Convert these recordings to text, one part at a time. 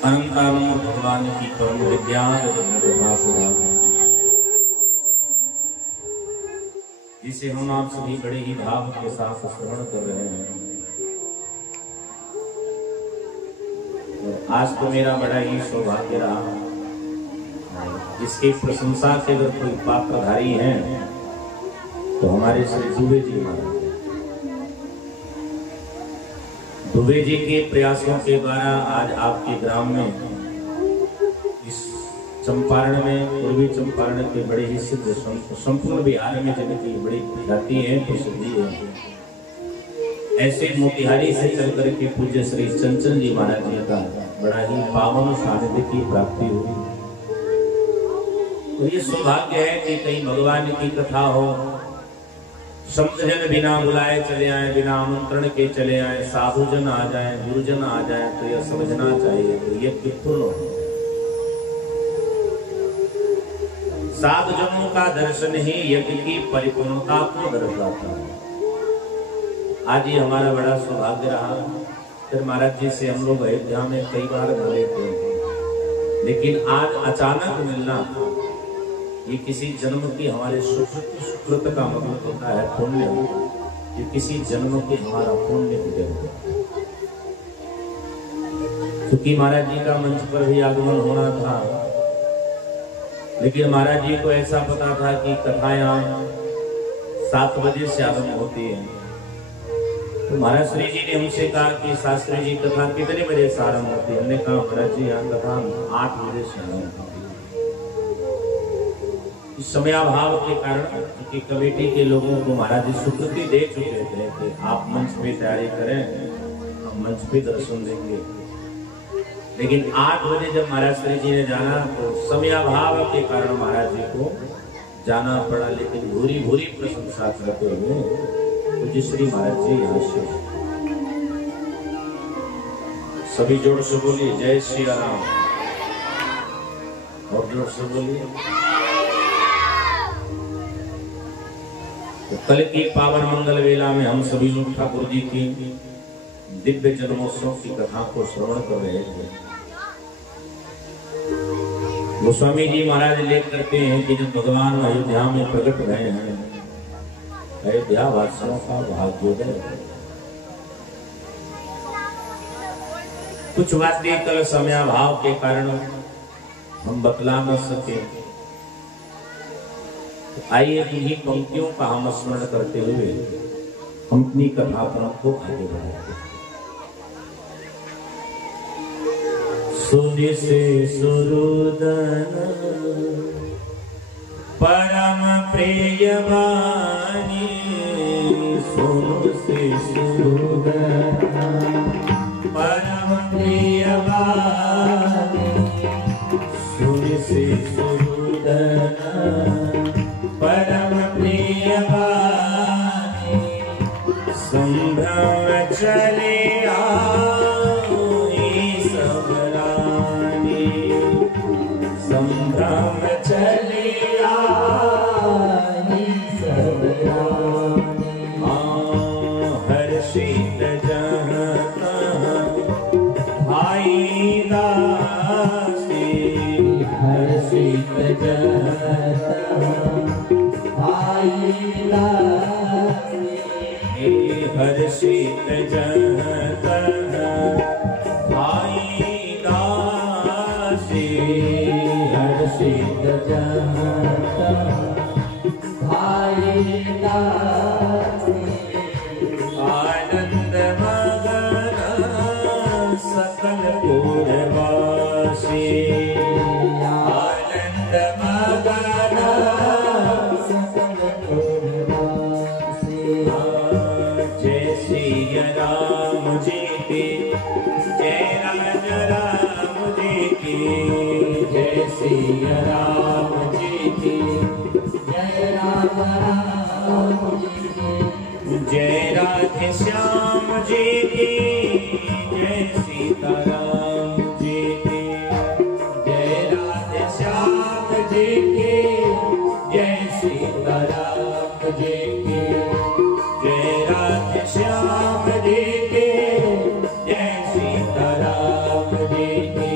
अनंतानंद भगवान की परम विद्या जिसे हम आप सभी बड़े ही भाव के साथ श्रवण कर रहे हैं। आज तो मेरा बड़ा ही सौभाग्य रहा। इसकी प्रशंसा के अगर कोई पात्रधारी हैं तो हमारे श्री दुबे जी महाराज। दुबे जी के प्रयासों के द्वारा आज आपके ग्राम में, इस चंपारण में, पूर्वी चंपारण के बड़े ही सिद्ध संपूर्ण बिहार में जिनकी बड़ी ख्याति है, प्रसिद्धि है, ऐसे मोतिहारी से चल करके पूज्य श्री चंचल जी महाराज जी का बड़ा ही पावन सानिध्य की प्राप्ति हुई। तो ये सौभाग्य है कि कहीं भगवान की कथा हो, संतजन बिना बुलाए चले आए, बिना आमंत्रण के चले आए, साधुजन आ जाए, गुरुजन आ जाए, तो यह समझना चाहिए तो ये पूर्ण हो। साधुजनों का दर्शन ही यज्ञ की परिपूर्णता को दर्शाता है। आज ये हमारा बड़ा सौभाग्य रहा। फिर महाराज जी से हम लोग अयोध्या में कई बार मिले थे, लेकिन आज अचानक मिलना ये किसी जन्म की हमारे सुकृत का मतलब होता है पुण्य। ये किसी जन्म के हमारा पुण्य उदय होता। क्योंकि महाराज जी का मंच पर भी आगमन होना था, लेकिन महाराज जी को ऐसा पता था कि कथाएं 7 बजे से आरंभ होती है। तो महाराज श्री जी ने हमसे कहा कि शास्त्री जी कथा कितने बजे से आरंभ होती है। हमने कहा महाराज जी यहाँ कथा 8 बजे से आरंभ होती है। इस समयाभाव के कारण, क्योंकि कमेटी के लोगों को महाराज जी स्वीकृति दे चुके थे कि आप मंच पे तैयारी करें, हम मंच पे दर्शन देंगे, लेकिन 8 बजे जब महाराज श्री जी ने जाना तो समयाभाव के कारण महाराज जी को जाना पड़ा। लेकिन भूरी भूरी प्रशंसा करते हुए पूज्य श्री महाराज जी यहाँ से सभी जोर से बोलिए जय श्री राम, और जोर से बोलिए। तो कल की पावन मंगल वेला में हम सभी लोग ठाकुर जी की दिव्य जन्मोत्सव की कथा को श्रवण कर रहे थे। गोस्वामी जी महाराज लेख करते हैं कि जब भगवान अयोध्या में प्रकट गए हैं, अयोध्या वासियों का भाग्योदय। कुछ बातें कल समयाभाव के कारण हम बतला न सके। आइए इन्हीं पंक्तियों का हम स्मरण करते हुए हम अपनी कथा को आगे बढ़ाते हैं। सूर्य से सुरुदन परम प्रिय वाणी, सूर्य से सुरुदन परम प्रिय वाणी, सूर्य से सुरुदन परम प्रिय वाणी, संभ्रम चले आई सब रानी, संभ्रम चले आई सब रानी। हर्षित जहाँ भाई दासी, हर्षित जहाँ हर्षित जहाँ भाई दासी, हर्षित जहाँ भाई दासी। आनंद मगन सकल पुरवासी, आनंद मगन सकल पुरवासी। जय श्री राम जी की, जय राम जी की, जय श्री राम जी की, जय राम जी की, जय राधे श्याम जी की, जय सीताराम जी की, जय राधे श्याम जी की, जय सीताराम जी की, जय राधे श्याम जी की, जय सीताराम जी की।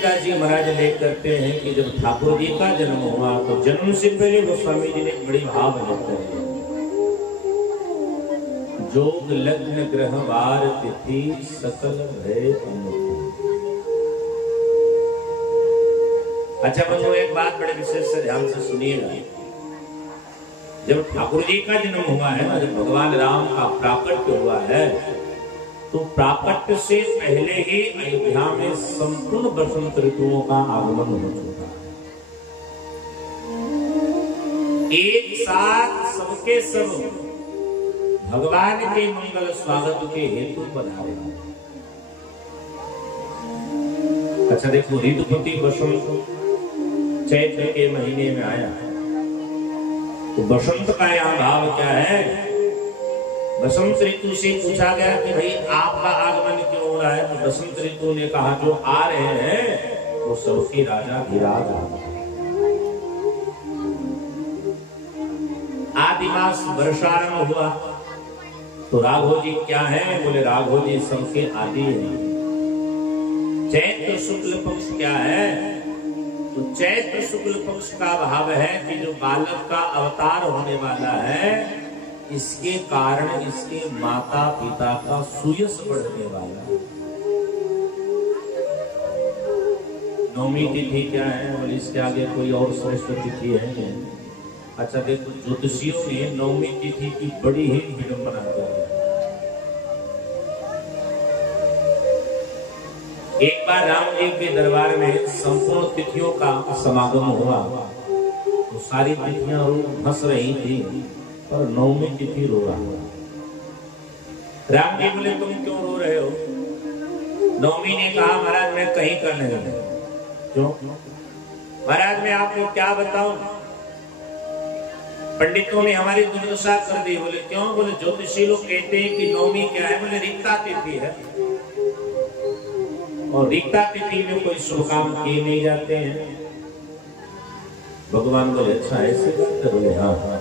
सीता जी महाराज लेख करते हैं कि जब ठाकुर जी का जन्म हुआ तो जन्म से पहले गोस्वामी जी ने बड़ी भाव लिख कर जोग लग्न ग्रह वार तिथि सकल भय अनुकूल। अच्छा बंधु, एक बात बड़े विशेष से ध्यान से सुनिएगा। जब ठाकुर जी का जन्म हुआ है ना, जब भगवान राम का प्राकट्य हुआ है, तो प्राकट्य से पहले ही अयोध्या में संपूर्ण बसंत ऋतुओं का आगमन हो चुका है। एक साथ सबके सब भगवान के मंगल स्वागत के हेतु पधारे। अच्छा देखो, ऋतुपति बसंत चैत्र के महीने में आया, तो बसंत का यहाँ भाव क्या है? बसंत ऋतु से पूछा गया कि भाई आपका आगमन क्यों हो रहा है? तो बसंत ऋतु ने कहा जो आ रहे हैं वो सबके राजा विराज आदि मास वर्षारंभ हुआ। तो राघव जी क्या है? बोले राघव जी सबके आदि हैं। चैत्र शुक्ल पक्ष क्या है? तो चैत्र शुक्ल पक्ष का भाव है कि जो बालक का अवतार होने वाला है, इसके कारण इसके माता पिता का सुयश बढ़ने वाला है। नौमी तिथि क्या है? बोले इसके आगे कोई और श्रेष्ठ तिथि है? अच्छा देखो, ज्योतिषियों ने नौमी तिथि की बड़ी ही विडंबना की। एक बार राम जी के दरबार में संपूर्ण तिथियों का समागम हुआ, तो सारी तिथियां हंस रही थी, पर नौमी तिथि रो रहा। राम जी बोले तुम क्यों रो रहे हो? नौमी ने कहा महाराज मैं कहीं करने लगा। क्यों? महाराज मैं आपको क्या बताऊं, पंडितों ने हमारी दुर्दशा कर दी। बोले क्यों? बोले ज्योतिषी लोग कहते हैं कि नौमी क्या है? बोले रिक्ता तिथि है, और रिक्ता तिथि में कोई शुभ काम किए नहीं जाते हैं। भगवान बोले अच्छा ऐसे बात है? बोले हाँ हाँ।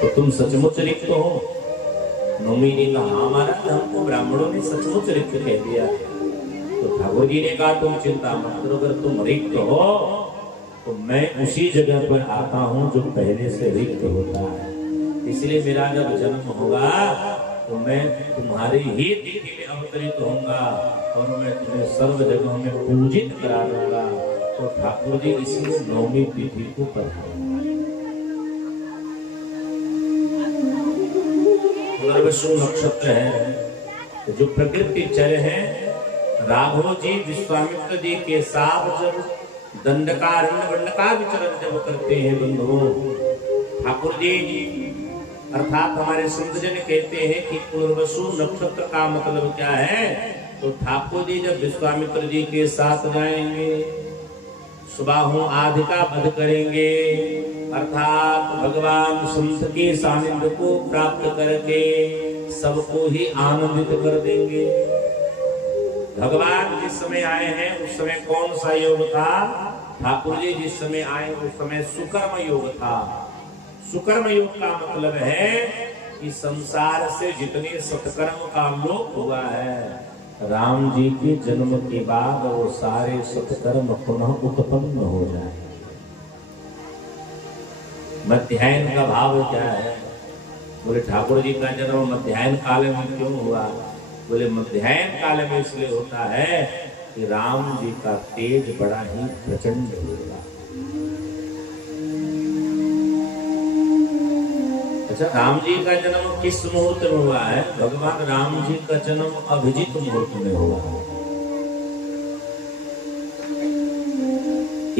तो तुम सचमुच रिक्त हो? नौमी ने कहा हाँ महाराज, हमको ब्राह्मणों ने सचमुच रिक्त कह दिया। तो ठाकुर जी ने कहा तुम चिंता मत करो, अगर तुम रिक्त हो तो मैं उसी जगह पर आता हूँ जो पहले से रिक्त होता है। इसलिए मेरा जब जन्म होगा तो मैं तुम्हारी ही तिथि में अवतरित होऊंगा और मैं तुम्हें सर्व जगहों में पूजित करा दूंगा। तो ठाकुर जी इसलिए नौमी तिथि को पधारे। पुनर्वसु नक्षत्र है, तो जो प्रकृति चल है, राघव जी विश्वामित्र जी के साथ जब दंडकारण्य का विचरण जब करते हैं बंधुओं, ठाकुर जी अर्थात हमारे संतजन कहते हैं कि पुनर्वसु नक्षत्र का मतलब क्या है? तो ठाकुर जी जब विश्वामित्र जी के साथ जाएंगे, सुबाहु आदि का वध करेंगे, अर्थात भगवान संत के सानिध्य को प्राप्त करके सबको ही आनंदित कर देंगे। भगवान जिस समय आए हैं उस समय कौन सा योग था? ठाकुर जी जिस समय आए उस समय सुकर्म योग था। सुकर्म योग का मतलब है कि संसार से जितने सत्कर्म का लोप हुआ है, राम जी के जन्म के बाद वो सारे सत्कर्म पुनः उत्पन्न हो जाए। मध्याह्न का भाव क्या है? बोले ठाकुर जी का जन्म मध्याह्न काल में क्यों हुआ? बोले मध्याह्न काल में इसलिए होता है कि राम जी का तेज बड़ा ही प्रचंड होगा। अच्छा, राम जी का जन्म किस मुहूर्त में हुआ है? भगवान राम जी का जन्म अभिजीत मुहूर्त में हुआ है।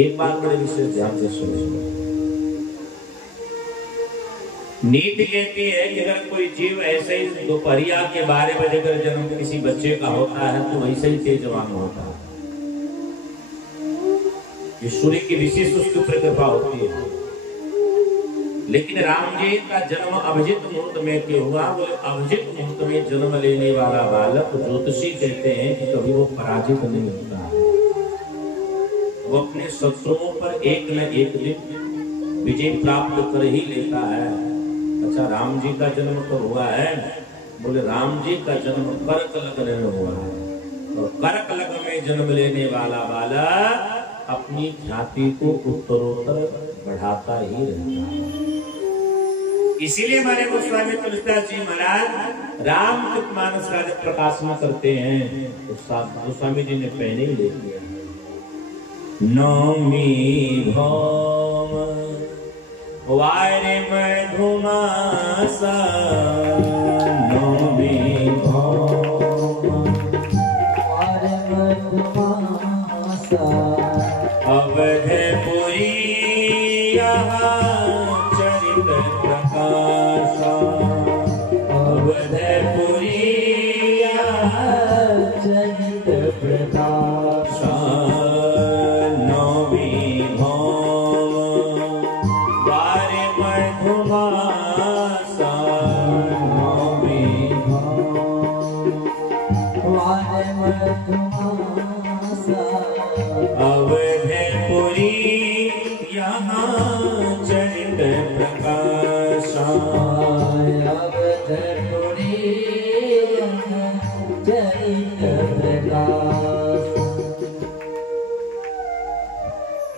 एक बात बड़े विशेष ध्यान से सुनिए। नीति कहती है कि अगर कोई जीव ऐसे ही दोपहरिया के 12 बजे अगर जन्म किसी बच्चे का होता है तो वैसे ही तेजवान होता है। ये सूर्य की विशेष उसके ऊपर कृपा होती है। लेकिन राम जी का जन्म अभिजीत मुहूर्त में क्यों हुआ? बोले अभिजीत मुहूर्त में जन्म लेने वाला बालक ज्योतिषी कहते हैं कि कभी वो पराजित नहीं होता है, वो अपने शत्रुओं पर एक न एक दिन विजय प्राप्त कर ही लेता है। अच्छा, राम जी का जन्म कब हुआ है? बोले राम जी का जन्म कर्क लग्न में हुआ है, और कर्क लग्न में जन्म लेने वाला बालक अपनी ख्याति को उत्तरोत्तर बढ़ाता ही रहता है। इसीलिए हमारे गोस्वामी तुलसीदास जी महाराज रामचरितमानस का जब प्रकाशन करते हैं तो गोस्वामी जी ने पहले ही लिख दिया, नौमी भौम वारे मधुमासा, नौमी भौम वारे मधुमासा, अवधपुरी चरित प्रकाशा, अवधपुरी चरित प्रकाशा, नौमी भौम वारे मधुमासा, नौमी भौम वारे मधुमासा, अवधपुरी चरित प्रकाशा, अवधपुरी चरित प्रकाश।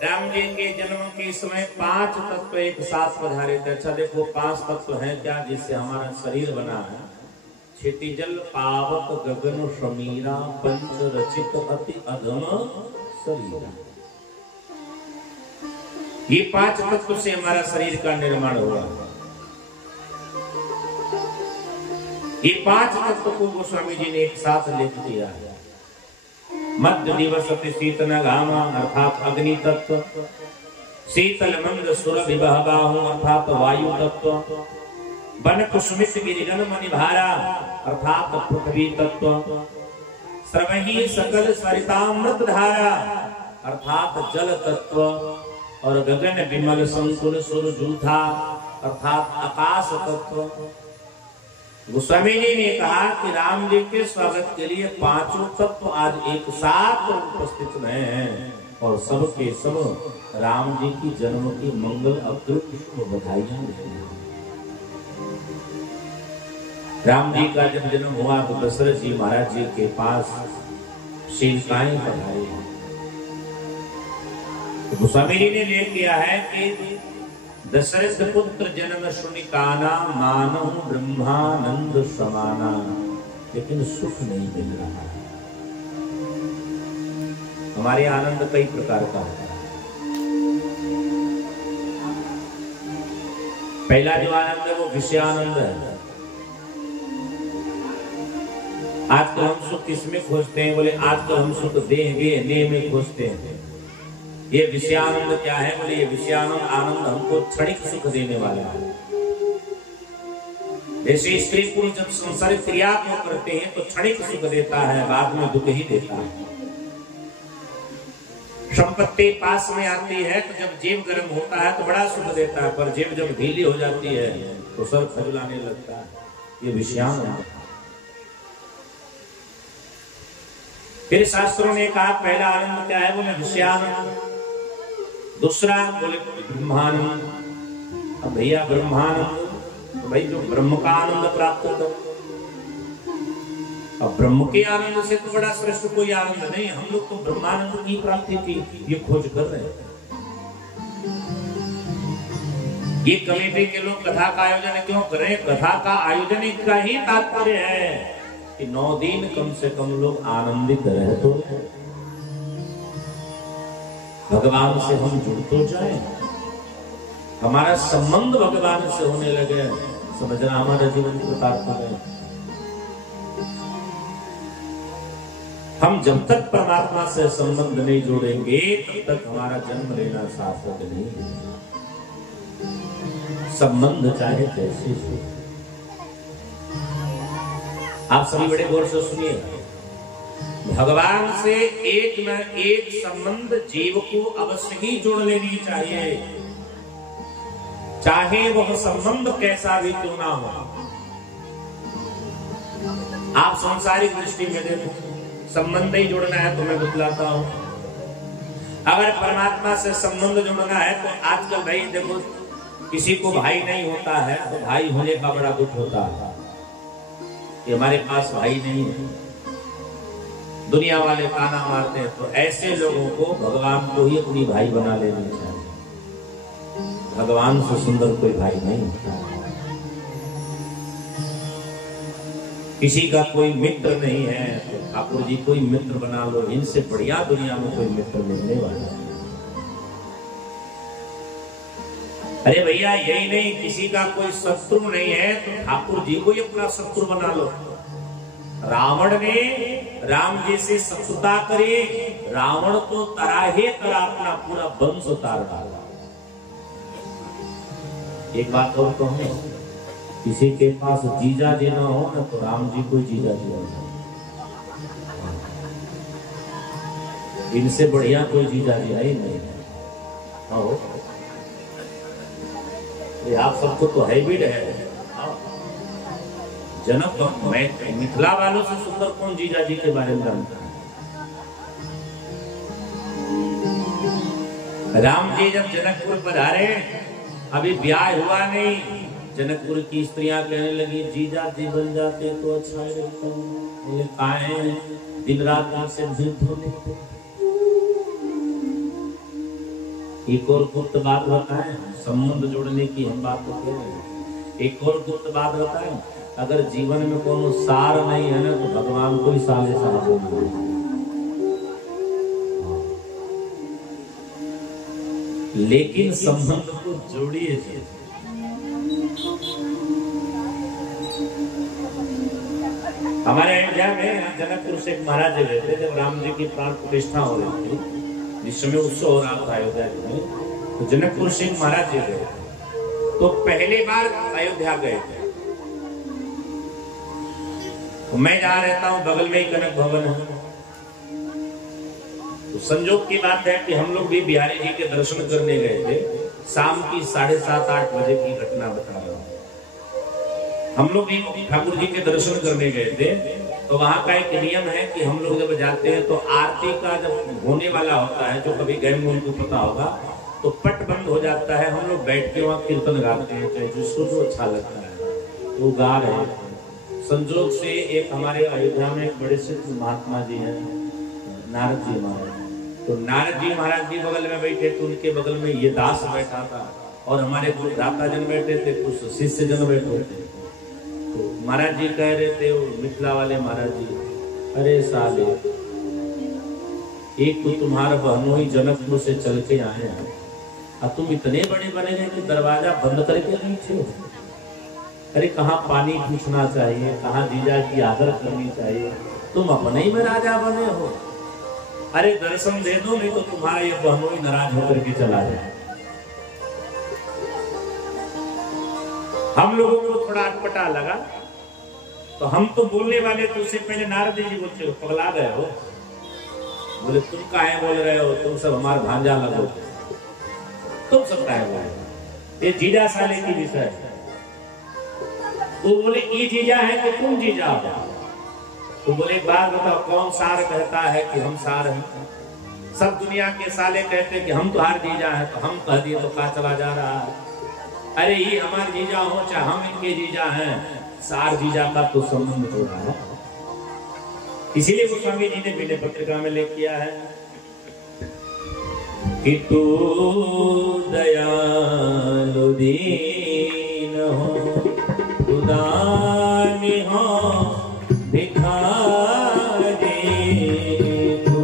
राम जी के जन्म के समय 5 तत्व एक साथ पधारे थे। अच्छा देखो 5 तत्व हैं क्या जिससे हमारा शरीर बना है। क्षितिजल पावक गगन समीरा, पंच रचित अति अधम शरीर। ये 5 तत्व से हमारा शरीर का निर्माण हुआ। ये 5 तत्व को गोस्वामी जी ने एक साथ लिख दिया है। मध्य दिवसति शीतन घामा अर्थात अग्नि तत्व, शीतल मंद सुर विबहबाहु अर्थात वायु तत्व, वन कुसुमित गिरिगन मणिभारा अर्थात पृथ्वी तत्व, सर्वहि सकल सरितामृत धारा अर्थात जल तत्व, और गगन विमल संकुल सुर जूथा अर्थात आकाश तत्व। गोस्वामी जी ने कहा कि राम जी के स्वागत के लिए 5 तत्व आज एक साथ उपस्थित हैं और सबके सब राम जी की जन्म की मंगल अग्र बधाइयां देते हैं। राम जी का जब जन्म हुआ तो दशरथ जी महाराज जी के पास शीलकाएं पधारी। गोस्वामी जी ने लेख किया है कि दशरथ पुत्र जन्म सुनिकाना, मानव ब्रह्मानंद समाना, लेकिन सुख नहीं मिल रहा है। हमारे आनंद कई प्रकार का होता है। पहला जो आनंद है वो विषयानंद है। आज तो हम सुख किसमें खोजते हैं? बोले आज तो हम सुख देंगे ने में खोजते हैं। ये विषयानंद क्या है? बोले ये विषयानंद आनंद हमको क्षणिक सुख देने वाला है। जैसे स्त्री पुरुष जब संसारिक क्रिया को करते हैं तो क्षणिक सुख देता है, बाद में दुख ही देता है। संपत्ति पास में आती है तो जब जेब गर्म होता है तो बड़ा सुख देता है, पर जेब जब ढीली हो जाती है तो सर खजुलाने लगता है। ये विषयानंद। फिर शास्त्रों ने कहा पहला आनंद क्या है? बोले विषयानंद। दूसरा बोले ब्रह्मानंद। अब भैया ब्रह्मानंद तो भाई जो ब्रह्म का आनंद प्राप्त होता। अब ब्रह्म के आनंद से तो बड़ा श्रेष्ठ कोई आनंद नहीं। हम लोग तो ब्रह्मानंद की प्राप्ति की ये खोज कर रहे हैं। ये कमेटी के लोग कथा का आयोजन क्यों कर रहे हैं? कथा का आयोजन का ही तात्पर्य है कि 9 दिन कम से कम लोग आनंदित रहे तो भगवान से हम जुड़ तो जाए, हमारा संबंध भगवान से होने लगे, समझना हमारा जीवन को सार्थक है। हम जब तक परमात्मा से संबंध नहीं जोड़ेंगे तब तक हमारा जन्म लेना सार्थक नहीं है। संबंध चाहे कैसे हो। आप सभी बड़े गौर से सुनिए, भगवान से एक न एक संबंध जीव को अवश्य ही जोड़ लेनी चाहिए, चाहे वह संबंध कैसा भी क्यों ना हो। आप सांसारिक दृष्टि में देखो, संबंध ही जोड़ना है तो मैं बतलाता हूं। अगर परमात्मा से संबंध जोड़ना है तो आजकल भाई देखो, किसी को भाई नहीं होता है तो भाई होने का बड़ा दुख होता है कि हमारे पास भाई नहीं है। दुनिया वाले ताना मारते हैं, तो ऐसे लोगों को भगवान को ही अपनी भाई बना लेना चाहिए। भगवान से सुंदर कोई भाई नहीं होता। किसी का कोई मित्र नहीं है तो ठाकुर जी कोई मित्र बना लो, इनसे बढ़िया दुनिया में कोई मित्र मिलने वाला है। अरे भैया यही नहीं, किसी का कोई शत्रु नहीं है तो ठाकुर जी को ही अपना शत्रु बना लो। रावण ने राम जी से शत्रुता करी, रावण तो तराहे तरा अपना पूरा वंश उतार डाला। एक बात और कहूं, किसी के पास जीजा जी ना हो ना तो राम जी को जीजा जी हो, इनसे बढ़िया कोई जीजा जी है ही नहीं। आप सबको तो हाइब्रिड है। जनक मैं मिथिला वालों से सुंदर कौन जीजा जी के बारे में जानता है? राम जी जब जनकपुर पधारे, अभी ब्याह हुआ नहीं, जनकपुर की स्त्रियां कहने लगी जीजा जी बन जाते तो अच्छा रहता, दिन रात से धोने। एक और गुप्त बात बताएं, संबंध जोड़ने की हम बात तो कह रहे हैं। एक और गुप्त बात बताएं, अगर जीवन में कोनो सार नहीं है ना तो भगवान को ही साले साल बोलना। लेकिन संबंध को जोड़िए। हमारे अयोध्या में जनकपुर से महाराज जी रहते, जब राम जी की प्राण प्रतिष्ठा हो रही थी, जिस समय उत्सव हो रहा था अयोध्या में, तो जनकपुर सिंह महाराज जी गए, तो पहली बार अयोध्या गए थे। तो मैं जहां रहता हूं बगल में ही कनक भवन है। तो संजोग की बात है कि हम लोग भी बिहारी जी के दर्शन करने गए थे। शाम की 7:30-8 बजे की घटना बता रहा हूं। हम लोग भी ठाकुर जी के दर्शन करने गए थे। तो वहां का एक नियम है कि हम लोग जब जाते हैं तो आरती का जब होने वाला होता है, जो कभी गए उनको पता होगा, तो पट बंद हो जाता है। हम लोग बैठ के वहां कीर्तन गाते हैं, चाहे जिसको जो अच्छा लगता है वो गा रहे हैं। संजोग से एक हमारे अयोध्या में एक बड़े सिद्ध महात्मा जी हैं, नारद जी महाराज। तो नारद जी महाराज जी बगल में बैठे, तो उनके बगल में ये दास बैठा था और हमारे कुछ भ्राता जन बैठे थे, कुछ शिष्य जन बैठे थे। तो महाराज जी कह रहे थे, वो मिथिला वाले महाराज जी, अरे साले, एक तो तुम्हारा बहनों ही जनकपुर से चल के आए हैं, अब तुम इतने बड़े बने हैं कि दरवाजा बंद करके नहीं थे। अरे कहाँ पानी पूछना चाहिए, कहाँ जीजा की आदर करनी चाहिए, तुम अपने ही में राजा बने हो। अरे दर्शन दे दो, नहीं तो तुम्हारा ये बहनों ही नाराज होकर के चला जाए। हम लोगों को थोड़ा अटपटा लगा, तो हम तो बोलने वाले, तो उससे पहले नारद जी बोलते हो पगला गए हो। बोले तुम काहे बोल रहे हो, तुम सब हमारे भांजा लगो, तुम सब काहे बोल रहे हो, ये जीजा साले की विषय है। वो बोले ये जीजा है कि तुम जीजा हो। तो बोले एक बात बताओ, कौन सार कहता है कि हम सार हैं? सब दुनिया के साले कहते हैं कि हम तो हार जीजा है, तो हम कह दिए तो का चला जा रहा है। अरे ये हमारे जीजा हो चाहे हम इनके जीजा हैं, सार जीजा का तो संबंध हो रहा है। इसीलिए गोस्वामी जी ने विनय पत्रिका में लिख किया है कि तू दयालु दीन हो, तू दानी हो भिखारी, तू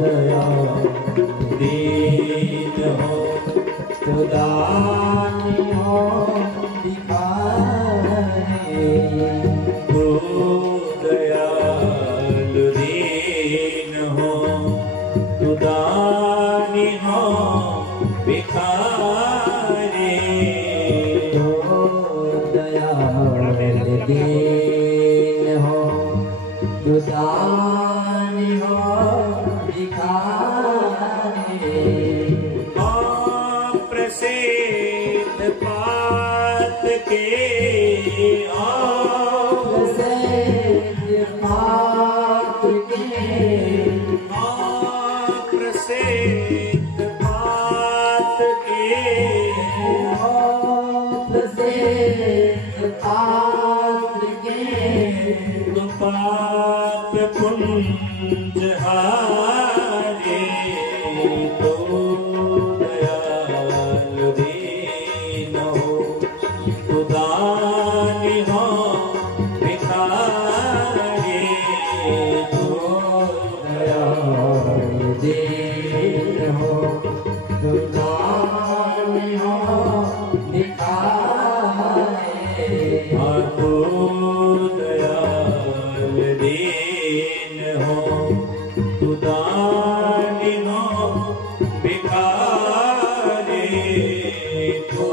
दयालु दीन हो, तू दानी हो भिखारी, तू दयालु दीन हो, तू दानी हो भिखारी, तू दयालु दीन हो, तू दानी हो भिखारी। प्रसिद्ध पात के, प्रसिद्ध पात के, प्रसिद्ध पात के, प्रसिद्ध पात के, पाप पुण्य हो दुदान हो भिखारी तू दयाल दीन हो तू दानी हो भिखारी तो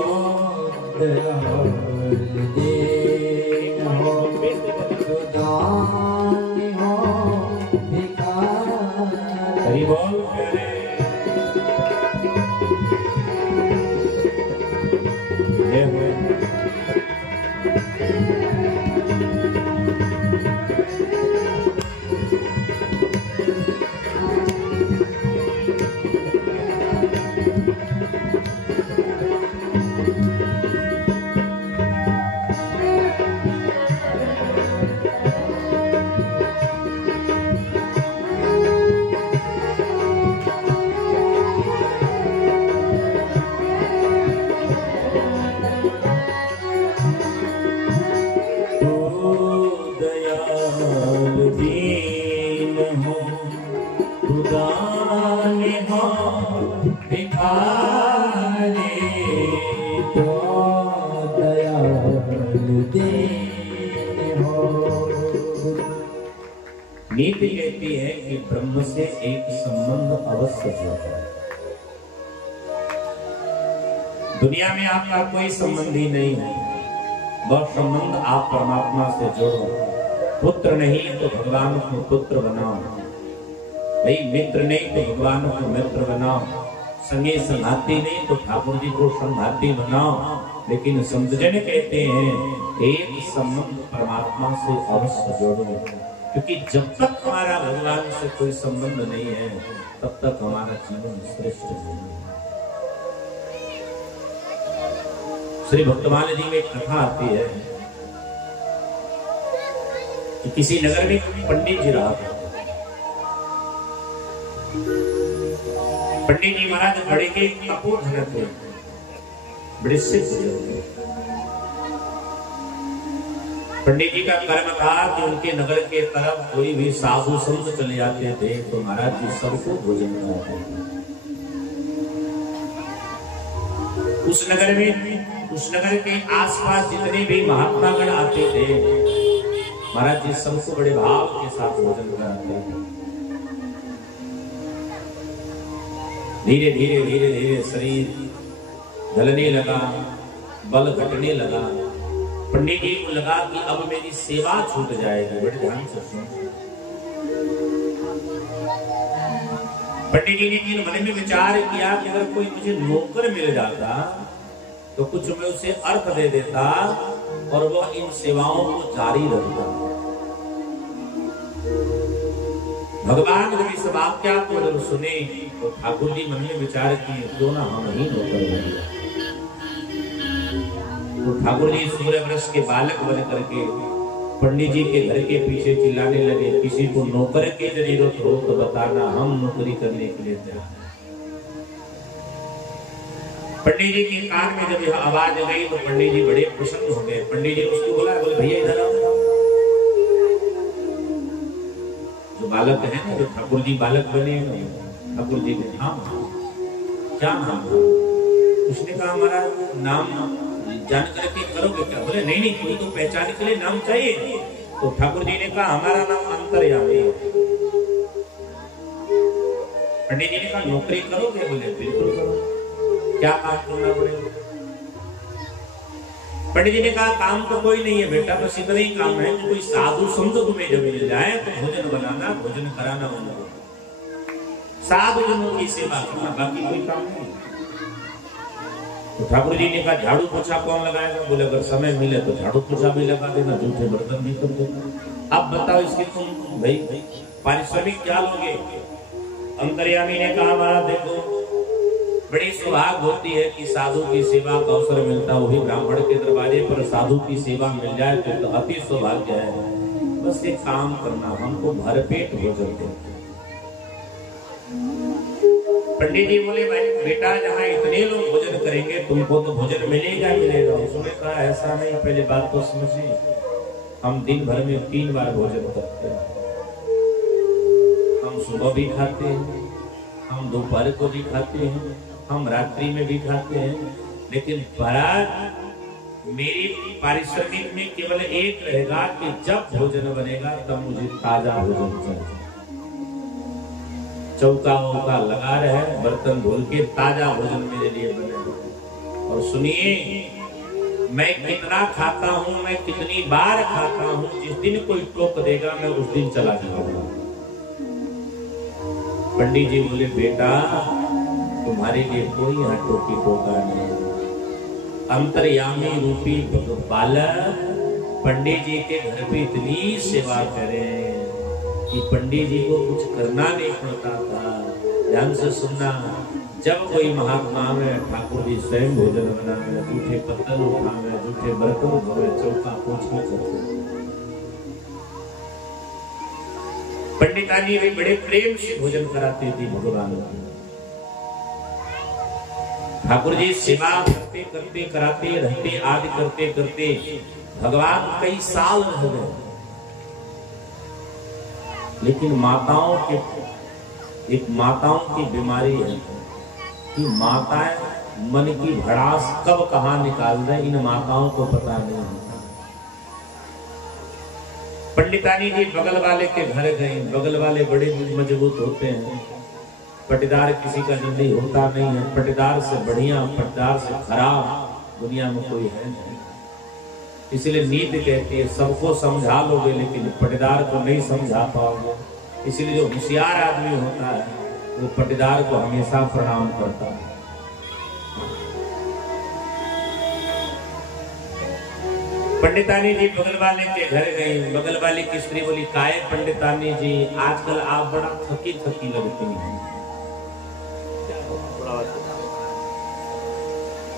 दयाल दीन हो दुदान हो भिखारी। हरि बोल करे जय हो। नीति कहती है कि ब्रह्म से एक संबंध अवश्य होता है। दुनिया में आपका कोई संबंधी नहीं है, वह संबंध आप परमात्मा से जोड़ो। पुत्र नहीं तो भगवान को पुत्र बनाओ, भाई मित्र नहीं तो भगवान को मित्र बनाओ, संगे संघाती नहीं तो ठाकुर जी को संघाती बनाओ। लेकिन संतजन कहते हैं एक संबंध परमात्मा से अवश्य जोड़ो, क्योंकि जब तक हमारा भगवान से कोई संबंध नहीं है तब तक हमारा जीवन श्रेष्ठ नहीं है। श्री भक्तमाल जी में एक कथा आती है कि किसी नगर में पंडित जी रहा था। पंडित जी महाराज बड़े के तपोधन थे, बड़े सिद्ध थे। पंडित जी का कर्म था कि उनके नगर के तरफ कोई भी साधु संत चले जाते थे तो महाराज जी सबको भोजन कराते थे। उस नगर के आसपास जितने भी महात्मागण आते थे महाराज जी सबको बड़े भाव के साथ भोजन कराते थे। धीरे धीरे धीरे धीरे शरीर ढलने लगा, बल घटने लगा। पंडित जी को लगा कि अब मेरी सेवा छूट जाएगी। बड़े ध्यान से सुनो। पंडित जी ने इन मन में विचार किया कि अगर कोई मुझे नौकर मिल जाता तो कुछ मैं उसे अर्थ दे देता और वह इन सेवाओं को जारी रखता। भगवान जब इस वाक्य को जब सुने तो ठाकुर जी मन में विचार किए क्यों ना हम ही नौकर बन जाए। तो ठाकुर जी सूर्य वृक्ष के बालक बन करके पंडित जी के घर के पीछे चिल्लाने लगे, किसी को नौकर की जरूरत हो तो बताना, हम नौकरी करने के लिए तैयार हैं। पंडित जी के कान में जब यह आवाज गई तो पंडित जी बड़े प्रसन्न हो गए। पंडित जी उसको बोला, बोले भैया इधर आओ। जो बालक है ना, जो ठाकुर जी बालक बने, ठाकुर जी ने हाँ क्या नाम था? उसने कहा हमारा नाम जान करके करोगे क्या? बोले नहीं नहीं, कोई तो पहचान के लिए नाम चाहिए। तो ठाकुर जी ने कहा हमारा नाम अंतर्यामी है। पंडित जी ने कहा नौकरी करोगे? बोले बिल्कुल करो। क्या काम करना पड़ेगा? पंडित जी ने कहा काम तो कोई नहीं है बेटा, बस इतना ही काम है कि कोई साधु संत तुम्हें जब मिल जाए तो भोजन बनाना, भोजन कराना बंद करो, साधु जनों की सेवा करना, बाकी कोई काम नहीं। तो ठाकुर जी ने कहा झाड़ू पोछा कौन लगाएगा? बोले अगर समय मिले तो झाड़ू पोछा भी लगा देना, जूठे बर्तन भी कर देना। अब बताओ इसकी तुम भाई पारिश्रमिक क्या लोगे? अंतर्यामी ने कहा महाराज देखो, बड़ी सौभाग्य होती है कि साधु की सेवा का अवसर मिलता, वही ब्राह्मण के दरबारे पर साधु की सेवा मिल जाए तो अति सौभाग्य है। बस एक काम करना, हमको भरपेट भोजन दो। पंडित जी बोले भाई बेटा जहाँ इतने लोग भोजन करेंगे तुमको तो भोजन मिलेगा मिलेगा। उसने कहा ऐसा नहीं, पहले बात तो समझिए, हम दिन भर में 3 बार भोजन करते हैं। हम सुबह भी खाते हैं, हम दोपहर को भी खाते हैं, हम रात्रि में भी खाते हैं, लेकिन बारात मेरी पारिश्रमिक में केवल एक रहेगा कि जब भोजन बनेगा तब मुझे ताजा भोजन चाहिए। चौका वौका लगा रहे, बर्तन धुल के ताजा भोजन मेरे लिए बने। और सुनिए, मैं कितना खाता हूं, मैं कितनी बार खाता हूं, जिस दिन कोई टोक देगा मैं उस दिन चला जाऊंगा। पंडित जी बोले, बेटा तुम्हारे लिए कोई यहाँ टोकी टोका नहीं। अंतर्यामी रूपी बालक पंडित जी के घर पे इतनी सेवा करें कि पंडित जी को कुछ करना नहीं पड़ता था। ध्यान से सुनना, जब कोई महात्मा में ठाकुर जी स्वयं भोजन बनावे, जूठे पत्तल उठावे, जूठे बर्तन धोवे, चौका पोछा करते। पंडितानी भी बड़े प्रेम से भोजन कराती थी भगवान की। ठाकुर जी सेवा करते करते कराते रहते, आदि करते करते भगवान कई साल रह गए। लेकिन माताओं की बीमारी है कि माताएं मन की भड़ास कब कहां निकाल रहे, इन माताओं को पता नहीं होता। पंडितानी जी बगल वाले के घर गए। बगल वाले बड़े मजबूत होते हैं, पटीदार किसी का जल्दी होता नहीं है। पटीदार से बढ़िया, पटीदार से खराब दुनिया में कोई है नहीं। इसलिए नीति कहती है, सबको समझा लोगे लेकिन पटीदार को नहीं समझा पाओगे। इसलिए जो होशियार आदमी होता है वो पटीदार को हमेशा प्रणाम करता है। पंडितानी जी बगल वाले के घर गई। बगल वाले की स्त्री बोली, काहे पंडितानी जी आजकल आप बड़ा थकी थकी लगती हैं।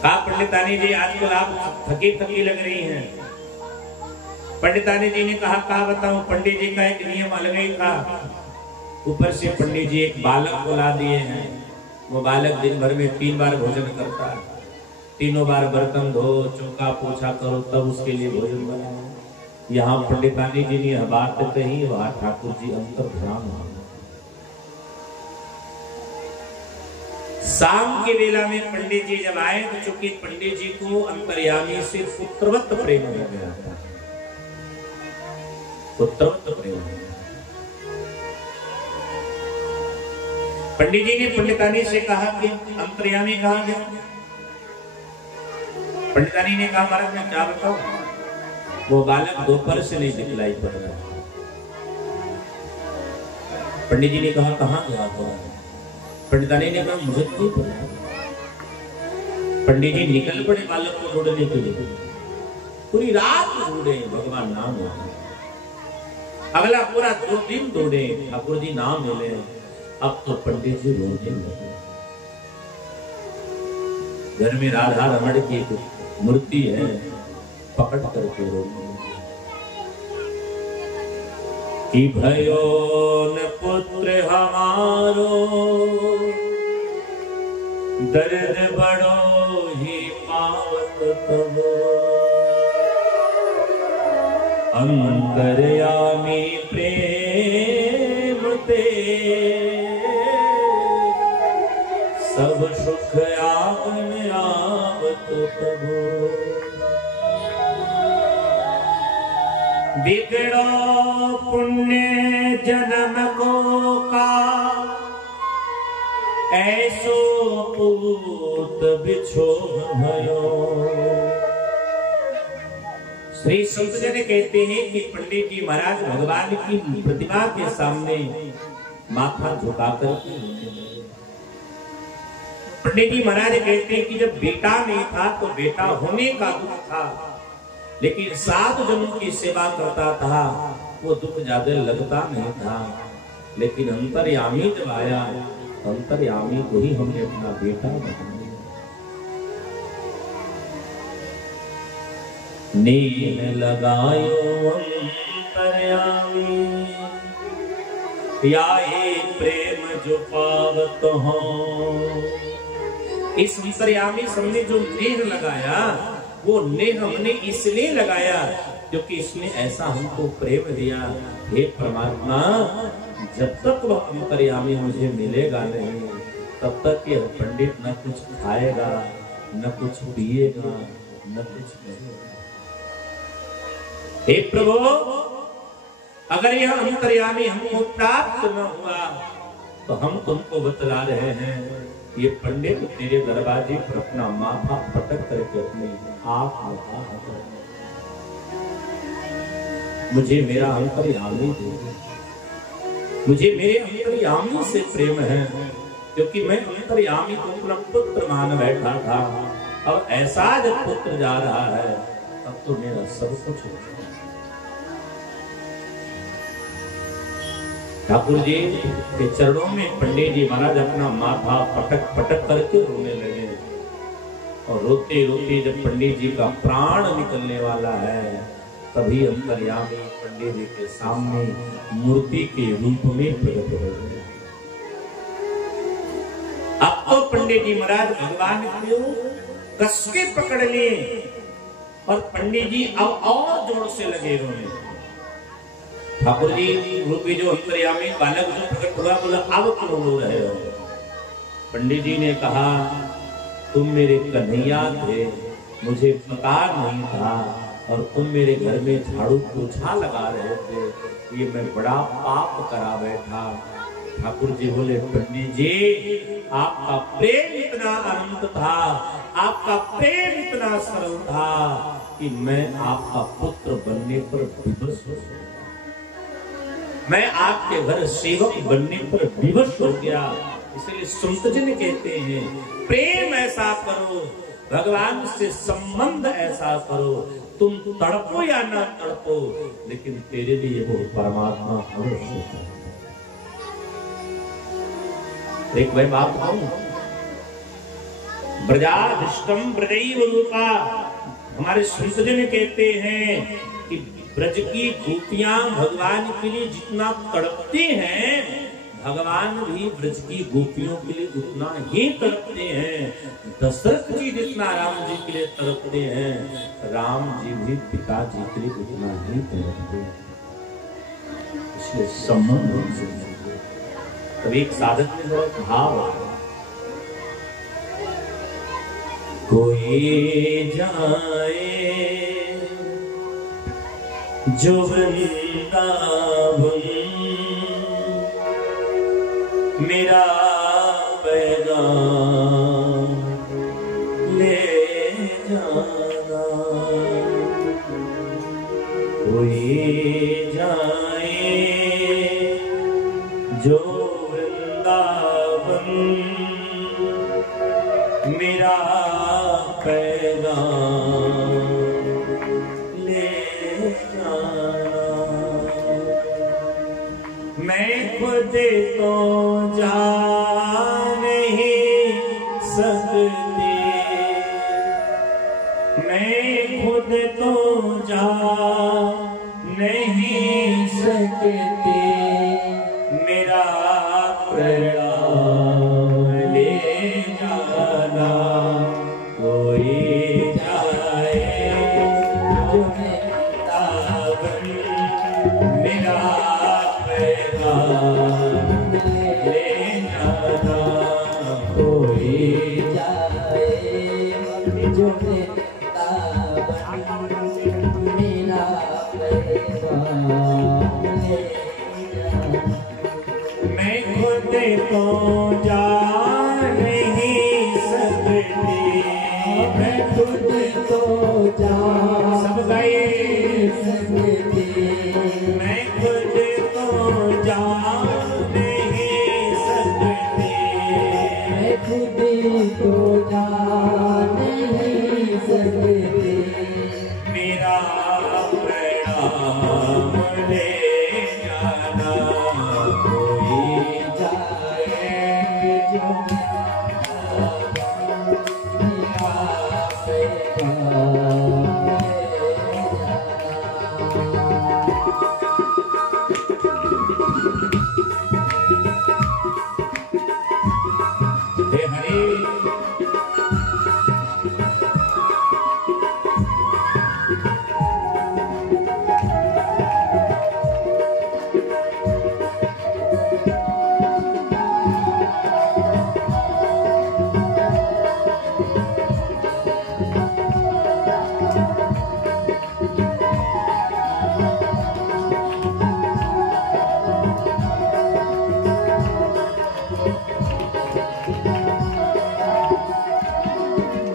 कहा, पंडितानी जी आजकल आप थकी थकी लग रही हैं। पंडितानी जी ने कहा, क्या बताऊं, पंडित जी का एक नियम अलग ही था। ऊपर से पंडित जी एक बालक को ला दिए हैं। वो बालक दिन भर में 3 बार भोजन करता है। तीनों बार बर्तन धो, चौका पोछा करो, तब उसके लिए भोजन बनाओ। यहाँ पंडितानी जी ने यह बात कही, वहां ठाकुर जी अंतर्ध्यान हो। शाम के वेला में पंडित जी जब आए तो चूंकि पंडित जी को अंतर्यामी से पुत्रवत प्रेम हो गया था। पुत्रवत प्रेम। पंडित जी ने पंडितानी से कहा कि अंतर्यामी कहाँ गया। पंडितानी ने कहा, महाराज मैं क्या बताऊं, वो बालक दोपहर से नहीं दिखलाई पड़ रहा। पंडित जी ने कहा, कहाँ गया हुआ। पंडितानी ने कहा, मुझे नहीं पता। पंडित जी निकल पड़े बालक को ढूंढने के लिए। पूरी रात ढूंढे, भगवान नाम मिले। अगला पूरा 2 दिन ढूंढे, ठाकुर जी नाम मिले। अब तो पंडित जी रोने लगे। घर में राधा रमण की एक मूर्ति है, पकड़ करके रोने कि भयो न पुत्र हमारो, दर्द बड़ो ही पावत तब। अंतर्यामी प्रेम ते, सब सुख आगन आवत तब। बिगड़ो पुण्य जन्म को का, ऐसो पूत बिछोह भयो। श्री संतजन कहते हैं कि पंडित जी महाराज भगवान की प्रतिमा के सामने माथा झुकाकर पंडित जी महाराज कहते हैं कि जब बेटा नहीं था तो बेटा होने का दुख था, लेकिन 7 जनों की सेवा करता था, वो दुख ज्यादा लगता नहीं था। लेकिन अंतर्यामी जब आया, अंतर्यामी को ही हमने अपना बेटा बनाया। नेह लगायो अंतर्यामी, याही प्रेम जो पावत हो। इस अंतर्यामी हमने जो नेह लगाया, वो नेह हमने इसलिए लगाया क्योंकि इसने ऐसा हमको प्रेम दिया। हे परमात्मा, जब तक वह अंतर्यामी मुझे मिलेगा नहीं, तब तक यह पंडित न कुछ खाएगा, न कुछ पिएगा, न कुछ करेगा। हे प्रभु, अगर यह अंतर्यामी हमको प्राप्त न हुआ तो हम तुमको बतला रहे हैं, ये पंडित तेरे दरवाजे पर अपना माथा पटक करके अपनी आंख लगा, मुझे मेरा अंतर्यामी दे, मुझे मेरे अंतर्यामी से प्रेम है, क्योंकि मैं अंतर्यामी को अपना पुत्र मान बैठा था। अब ऐसा जब पुत्र जा रहा है तब तो मेरा सब कुछ हो गया। ठाकुर जी के चरणों में पंडित जी महाराज अपना माथा पटक पटक करके रोने लगे, और रोते रोते जब पंडित जी का प्राण निकलने वाला है, तभी अंतर्यामी पंडित जी के सामने मूर्ति के रूप में प्रकट हो गए। अब तो पंडित जी महाराज भगवान को कस के पकड़ लिए, और पंडित जी अब और जोर से लगे रोने। ठाकुर जी रूपी जो अंतर्यामी बालक जो प्रकट हुआ, बोला अब क्यों रो रहे हो? पंडित जी ने कहा, तुम मेरे कन्हैया थे, मुझे पता नहीं था, और तुम मेरे घर में झाड़ू पोछा लगा रहे थे, ये मैं बड़ा पाप करा बैठा। ठाकुर जी बोले, पंडित जी आपका प्रेम इतना अनंत था, आपका प्रेम इतना सरल था कि मैं आपका पुत्र बनने पर विवश हो गया, मैं आपके घर सेवक बनने पर विवश हो गया। इसलिए संत जन कहते हैं, प्रेम ऐसा करो, भगवान से संबंध ऐसा करो, तुम तड़पो या ना तड़पो, लेकिन तेरे लिए वो परमात्मा अवश्य है। एक मैं बात कहूं, ब्रजाधिष्टम ब्रजैव रूपा, हमारे संत जन कहते हैं कि ब्रज की गोपियां भगवान के लिए जितना तड़पते हैं, भगवान भी ब्रज की गोपियों के लिए उतना ही तड़पते हैं। दशरथ जी जितना राम जी के लिए तड़पते हैं, राम जी भी पिताजी के लिए उतना ही तड़पते हैं। इसलिए संबंध तभी एक साधक में जो भाव आता है, कोई जाए जो वृंदावन, मेरा पैगाम ले जाना, कोई जाए जो वृंदावन, मेरा पैगाम ले जाना। मैं खुद तो जा नहीं सकती, मैं खुद तो जा नहीं सकती, मेरा प्रणाम ले जाना। कोई जाए जो वृंदावन, मेरा पैगाम ले जाना। कोई जाए जो वृंदावन, मेरा पैगाम ले जाना। मैं खुद तो जा नहीं सकती, मैं खुद तो जा सब गाइए, सकती, मैं खुद तो जा नहीं सकती, मैं खुद तो जा नहीं सकती, मेरा प्रणाम ले जाना। कोई जाए जो मेरा पैगाम ले जाना। हे हरि,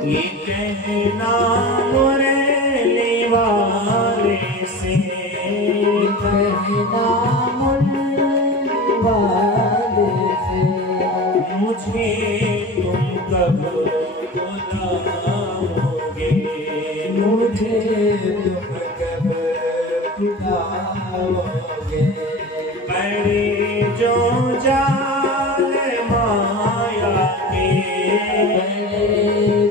ये कहना मुरली वाले से, कहना मुरली वाले से, मुझे तुम कब बुलाओगे, मुझे तुम कब बुलाओगे। बड़े जो जाल माया के,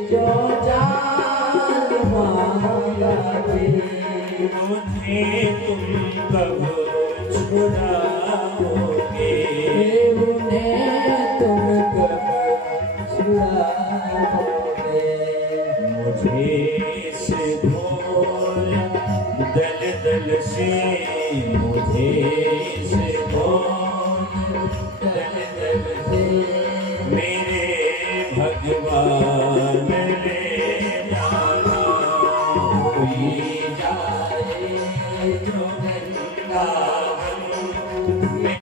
जो जाल माया के, मुझे तुम कब छुड़ाओगे, उन्हें तुम कब छुड़ाओगे। मुझे इस ढोल दल दल से, मुझे इस ढोल दल दल से